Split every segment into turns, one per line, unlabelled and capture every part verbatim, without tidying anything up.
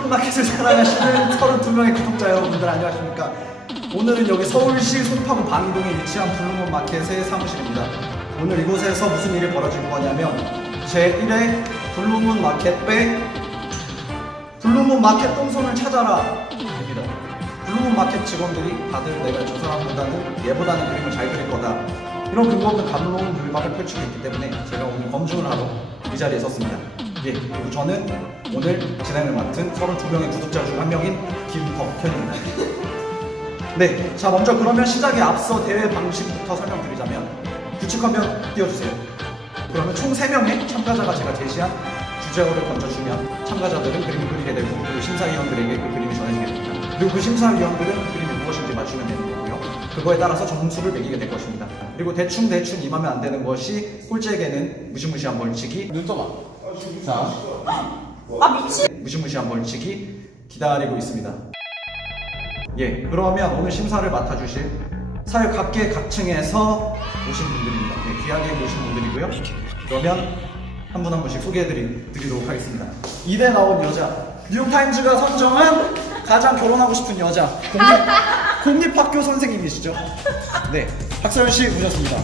블루문 마켓을 사랑하시는 서른두 명의 구독자 여러분들 안녕하십니까. 오늘은 여기 서울시 송파구 방이동에 위치한 블루문 마켓의 사무실입니다. 오늘 이곳에서 무슨 일이 벌어질 거냐면 제일 회 블루문 마켓 배 블루문 마켓 똥손을 찾아라 입니다. 블루문 마켓 직원들이 다들 내가 저 사람보다는 얘보다는 그림을 잘 그릴 거다, 이런 근거 없는 감로운 물박을 펼치고 있기 때문에 제가 오늘 검증을 하러 이 자리에 섰습니다. 예, 그리고 저는 오늘 진행을 맡은 서른두 명의 구독자 중 한 명인 김덕현입니다. 네, 자 먼저 그러면 시작에 앞서 대회 방식부터 설명드리자면, 규칙 화면 띄워주세요. 그러면 총 세 명의 참가자가 제가 제시한 주제어를 던져주면 참가자들은 그림을 그리게 되고, 그리고 심사위원들에게 그 그림이 전해지게 됩니다. 그리고 그 심사위원들은 그 그림이 무엇인지 맞추면 되는 거고요. 그거에 따라서 점수를 매기게 될 것입니다. 그리고 대충 대충 임하면 안 되는 것이 꼴찌에게는 무시무시한 벌칙이
눈떠봐.
자,
아 미친!
무시무시한 벌칙이 기다리고 있습니다. 예, 그러면 오늘 심사를 맡아주실 사회각계 각층에서 오신 분들입니다. 네, 귀하게 모신 분들이고요. 그러면 한 분 한 분씩 소개해드리도록 하겠습니다. 이대 나온 여자, 뉴욕타임즈가 선정한 가장 결혼하고 싶은 여자, 공립, 공립학교 선생님이시죠? 네, 박서연 씨 모셨습니다.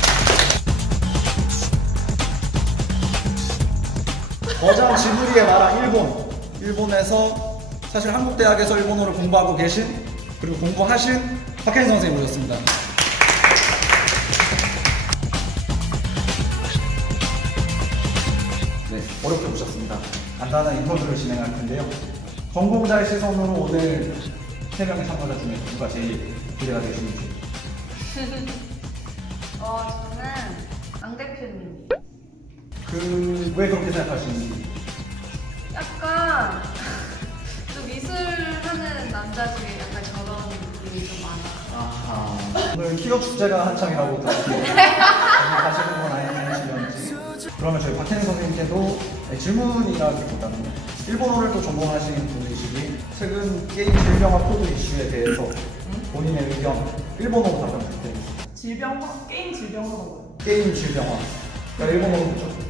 거장 지브리의 나라 일본, 일본에서 사실 한국 대학에서 일본어를 공부하고 계신, 그리고 공부하신 박혜인 선생님 모셨습니다. 네, 어렵게 모셨습니다. 간단한 인터뷰를 진행할 텐데요. 전공자의 시선으로 오늘 세 명의 참가자 중에 누가 제일 기대가 되시는지.
어 저는 ang 대표님.
그 왜 그렇게 생각하시는지.
약간 또 미술하는 남자 중에 약간 저런 느낌이 좀 많아.
아하. 오늘 키역 축제가 한창이라고 들었는데 가시는 건 아니시려는지. 그러면 저희 박혜인 선생님께도 질문이라기보다는 일본어를 또 전공하시는 분이시기, 최근 게임 질병화 코드 이슈에 대해서 본인의 의견 일본어로 답변 부탁드립니다.
질병화? 게임 질병화가 뭐야?
게임 질병화. 그러니까 일본어로 묻죠.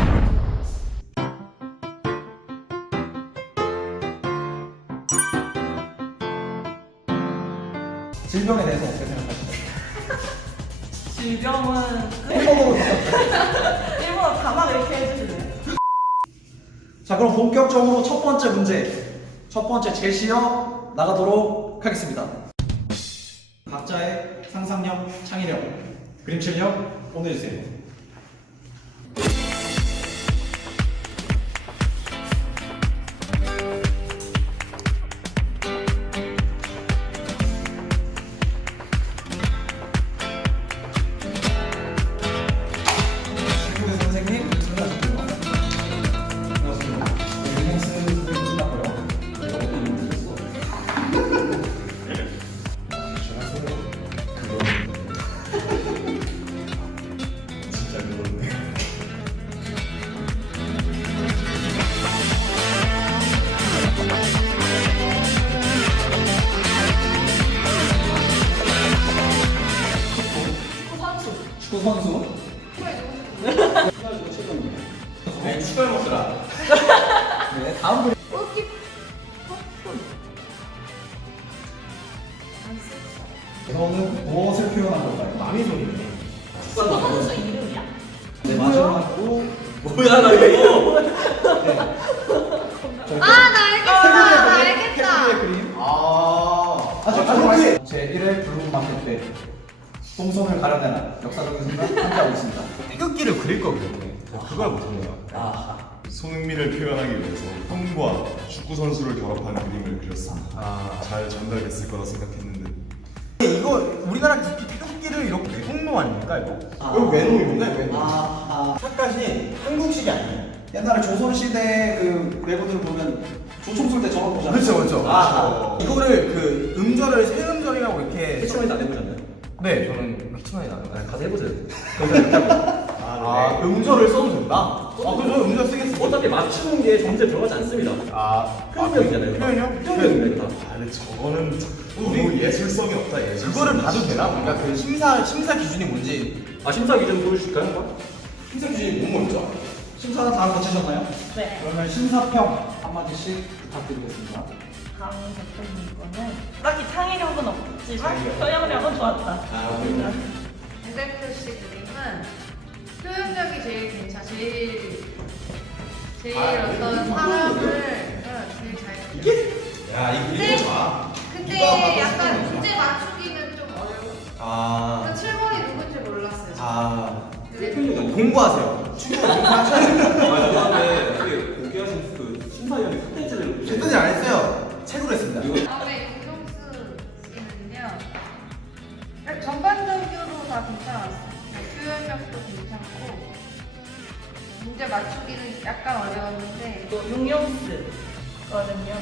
질병에 대해서 어떻게 생각하시나요?
질병은
일본어로 답변.
일본어 단어 이렇게 해주실래요?
자, 그럼 본격적으로 첫 번째 문제, 첫 번째 제시어 나가도록 하겠습니다. 각자의 상상력, 창의력, 그림칠력 보내주세요. 선생님, 끝났고요. 반갑습니다. 릴렉스 선생님 끝났고요.
진짜 그렇네.
축구 선수.
축구 선수.
네, 축구를 먹더라.
네, 다음 그림.
웃기.
이거는 무엇을 표현한 걸까요?
남의 손이네.
축구 선수 이름이야?
네, 마지막으로.
뭐야, 나 이거.
네.
아 나 알겠다. 나
태국의
알겠다.
그림.
아.
아, 저 가족 제일 회 블루문 마켓 때 똥손을 가려내는 역사적인 순간 함께하고 있습니다.
태극기를 그릴 거거든요. 그걸 못했네요.
아,
손흥민을 표현하기 위해서 형과 축구 선수를 결합한 그림을 그렸습니다.
아.
잘 전달됐을 거라 생각했는데
이거 우리나라 태극기를 이렇게 외국노 아닙니까 이거?
아.
이거 외노입니다, 외노.
아,
착각이 한국식이 아니에요.
옛날에 조선시대 그 외국들 보면 조총 쏠 때 저런 거잖아요.
그렇죠, 그렇죠.
아,
이거를 그 음절을 세 음절이라고 이렇게.
캐치마이도 안 해보셨나요?
네, 저는 캐치마이 나요.
아, 가서 해보세요.
아, 음절을 써도 된다? 아, 그럼 저는 음절 쓰겠습니다.
어차피 맞추는 게 점수에 들어가지 않습니다.
아,
표현력이잖아요.
표현력?
표현력입니다.
아 근데 저거는
우리
너무 예술성이 없다. 예술성.
그거를 봐도 되나? 그러니까 그 심사 심사 기준이 뭔지.
아 심사 기준 보여주실까요? 한번?
심사 기준이 뭐 먼저?
심사는 다 거치셨나요?
네.
그러면 심사평 한마디씩 부탁드리겠습니다.
강 대표님 거는 딱히 창의력은 없지만 표현력은 좋았다.
강 대표 씨 그림은 표현력이 제일 괜찮아. 제일 제일 어떤 사람을 응, 제일 잘 그려.
야, 이
근데,
그림 봐.
근데 약간 문제 맞추기는 좀 어려워.
아,
그 칠 번이 누군지 몰랐어요.
아,
그래.
공부하세요. 충분히 공부하셔야 돼요.
아, 죄송한데 되게 고귀하신 그 심사위원이 컨텐츠를
제대로 안 했어요. 책으로 했습니다.
다음에 유동수 씨는요. 전반적으로 다 괜찮았어요. 표현력도 괜찮고 문제 맞추기는 약간 어려웠는데
또 용용스거든요.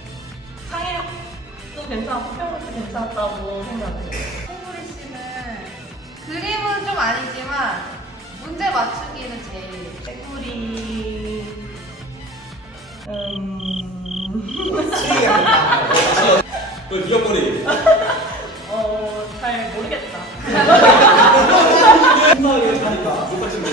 창의력도 괜찮고 표현력도 괜찮았다고 생각해요.
홍구리 씨는 그림은 좀 아니지만 문제 맞추기는 제일
개구리 음...
그 미역거리.
어... 잘 모르겠다.
심사위원 하니까 똑같이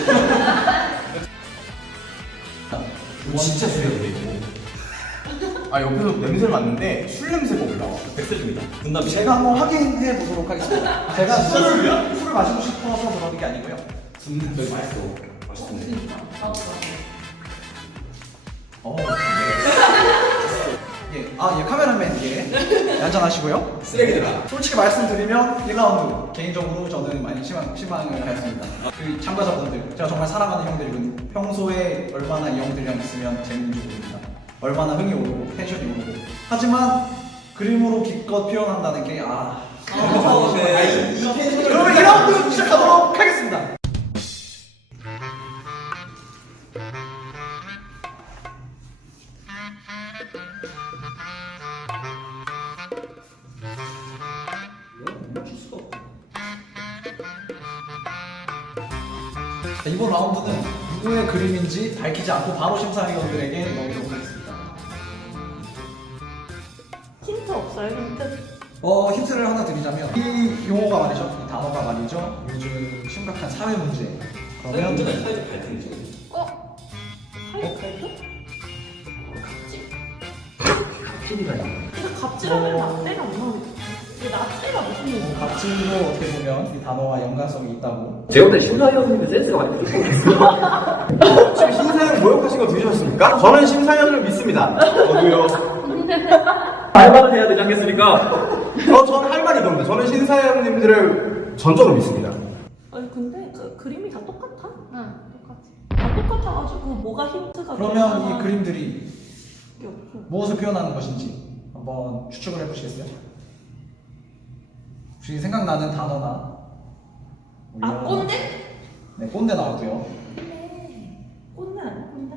진짜 수려해 이거. 아, 옆에서 냄새를 맡는데 술 냄새가 올라와.
백세입니다. 분담
제가 한번 확인해 보도록 하겠습니다. 제가 술을, 술을 마시고 싶어서 그러는 게 아니고요.
분담 맛있어. 맛있네.
아,
어, 네. 예, 아, 예, 카메라맨, 예. 한잔하시고요.
쓰레기들아.
솔직히 말씀드리면 일 라운드 개인적으로 저는 많이 실망, 실망을 하였습니다. 그 참가자분들, 제가 정말 사랑하는 형들이고 평소에 얼마나 이 형들이랑 있으면 재밌는지 모릅니다. 얼마나 흥이 오르고 텐션이 오르고 하지만 그림으로 기껏 표현한다는 게 아...
아, 네.
이 텐션을.
그러면 일 라운드 시작하도록 하겠습니다. 자, 이번 라운드는 누구의 그림인지 밝히지 않고 바로 심사위원들에게 넘기도록 하겠습니다.
힌트 없어요, 힌트?
어, 힌트를 하나 드리자면 이 용어가 말이죠, 이 단어가 말이죠, 요즘 심각한 사회 문제. 그러면
문제가 사회적 갈등이죠.
어?
하이카이트?
갑질이가 있나요?
이거 갑질하면 라떼가 안 나오겠지? 이거 라떼가 무슨 얘기야?
갑질도 어떻게 보면 이 단어와 연관성이 있다고.
제가 볼때 심사위원님의 센스가 많이 부족했어요.
지금 심사위원 모욕하신 거 들으셨습니까? 저는 심사위원을 믿습니다. 저도요.
알바를 해야 되지 않겠습니까?
어, 저는 할 말이 이겁니다. 저는 심사위원님들을 전적으로 믿습니다.
아니 근데 그 그림이 다 똑같아?
응.
똑같지. 다 똑같아가지고 뭐가 힌트가
그러면
되나
이 그림들이
게 없어.
무엇을 표현하는 것인지 한번 추측을 해보시겠어요? 혹시 생각나는 단어나 뭐
아
이런-
꼰대?
네, 꼰대 나왔고요.
꼰대. 꼰대 아니야 꼰대?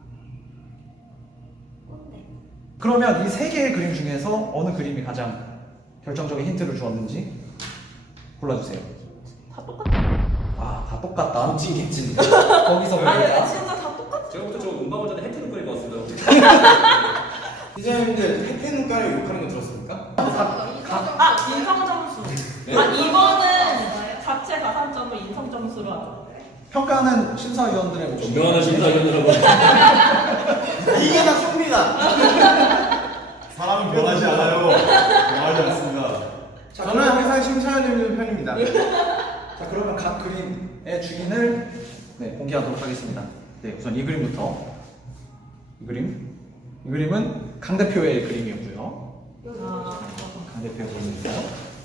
꼰대.
그러면 이 세 개의 그림 중에서 어느 그림이 가장 결정적인 힌트를 주었는지 골라주세요.
다 똑같아.
아, 다 똑같다.
개찐 개찐.
거기서
아니
보니까
진짜 다 똑같아.
제가 볼때 저 운방울 전에 해피는 끓인 것 같습니다.
심사위원님들 해피 눈가를 욕하는 거 들었습니까?
아 인성 점수. 아 이거는 자체 가산점을 인성 점수로 하죠.
평가는 심사위원들의 몫입니다.
존경하는 심사위원들하고
이게 다 승리다.
사람은 변하지 않아요. 변하지 않습니다.
저는 항상 심사위원님 편입니다.
자, 그러면 각 그림의 주인을 네, 공개하도록 하겠습니다. 네, 우선 이 그림부터. 이 그림. 이 그림은 강 대표의 그림이었고요.
아
강 대표의 그림이고요.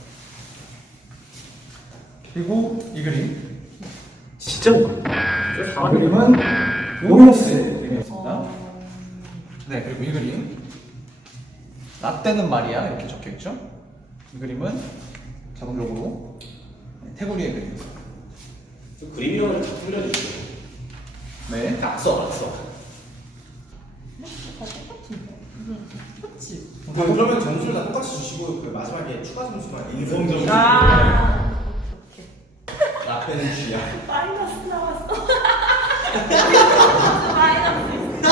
그리고 이 그림.
진짜 못
이 그림은 용용스의 그림이었습니다. 네, 그리고 이 그림. 라떼는 말이야 이렇게 적혀 있죠. 이 그림은 자동적으로 태구리의 그림이었습니다.
그림이랑을 좀 풀려주시죠.
네.
낙서, 낙서.
다 똑같은데. 그렇지.
그, 그러면 점수를 다 똑같이 주시고 그 마지막에 추가 점수만
인성 점수.
아 오케이.
라떼는 쥐야.
마이너스 나왔어. 마이너스.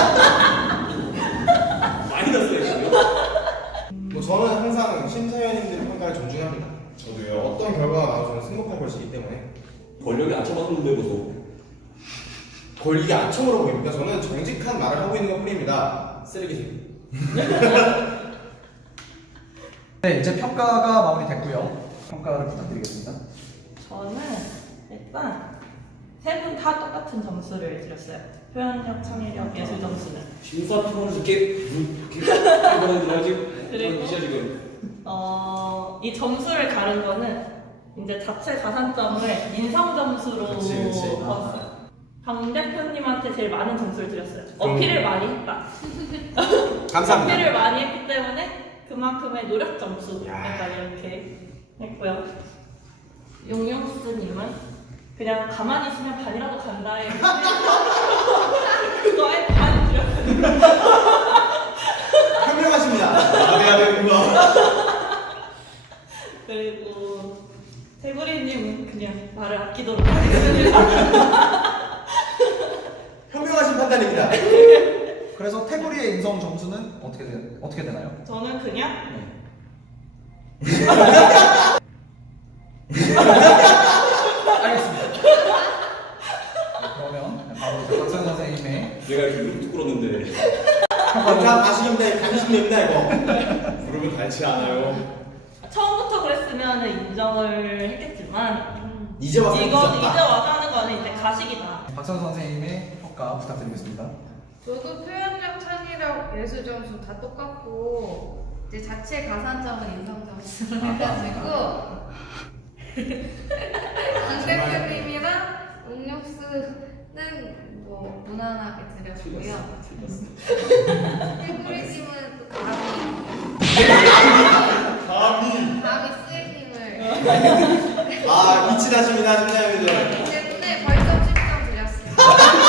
마이너스예요.
뭐 저는 항상 심사위원님들의 평가를 존중합니다.
저도요.
어떤 결과가 나와도 저는 승복할 것이기 때문에.
권력이 안 쳐봤는데 보소.
걸리게 아첨으로 보입니까? 저는 정직한 말을 하고 있는 것 뿐입니다. 쓰레기생.
네, 이제 평가가 마무리됐고요. 평가를 부탁드리겠습니다.
저는 일단 세 분 다 똑같은 점수를 드렸어요. 표현력, 창의력, 예술 점수는.
심사 평을 이렇게 이렇게 이거는 뭐지?
그리고-
이제 지금
어, 이 점수를 가른 거는 이제 자체 가산점을 인성 점수로
그치, 그치.
봤어요. 강 대표님한테 제일 많은 점수를 드렸어요. 어필을 많이 했다.
감사합니다.
어필을 많이 했기 때문에 그만큼의 노력 점수
야.
약간 이렇게 했고요. 용용스님은 그냥 가만히 있으면 반이라도 간다에 그거에 반 드렸어요.
현명하십니다. 나해야 되는 거.
그리고 태구리님은 그냥 말을 아끼도록 하겠습니다.
현명하신 판단입니다.
그래서 태구리의 인성 점수는 어떻게 되, 어떻게 되나요?
저는 그냥
알겠습니다. 네, 그러면 바로 이제 박선 선생님의
내가 이렇게 무릎 꿇었는데
자, 가시geb니다. 간신됩니다 이거.
무릎은 닳지 않아요.
처음부터 그랬으면 인정을 했겠지만
이제 와서
이거 이제
늦었다.
와서 하는 거는 이제 가식이다.
박선 선생님의 평가 부탁드리겠습니다.
저도 표현력, 창의력, 예술 점수 다 똑같고 이제 자체 가산점은 인성 점수로 해가지고 강 대표님이랑 웅육수는 뭐 무난하게 드렸고요. 태구리님은 또 감히
감히
감히 스님을
아 미친 하십니다, 심사위원들.
때문에 벌점 십 점 드렸습니다.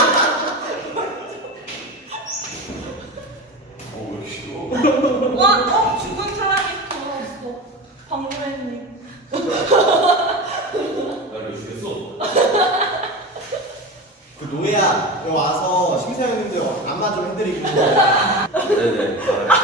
어왜 이렇게 싫어?
와, 어, 죽은 사람이 돌아왔어. 방구맨님.
나를 죽였어.
그 노예야 여기 와서 심사위원님들 안마 좀 해드리고.
네네.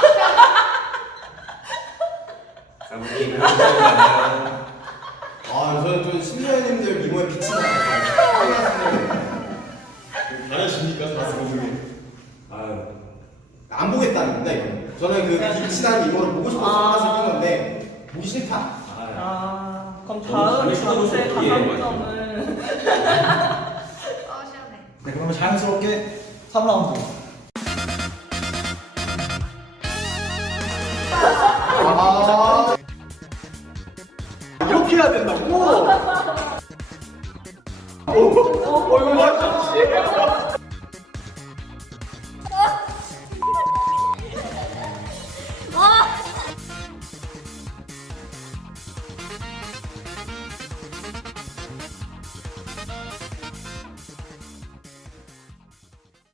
사모님 감사합니다.
아 저는 좀 심사위원님들 미모에 빛이 나요.
잘하십니까 사스모님이?
아유.
안 보겠다는 겁니다 이거는. 저는 그 빛이 나는 미모를 보고 싶어서
아.
생긴 건데 보기 싫다.
아유.
아, 그럼
저는
다음
감히
전체
시도를 예,
가산점은
어 시원해.
네, 그러면 자연스럽게 삼 라운드.
아 이렇게 해야 된다고? 어, 어, 이거 맞지?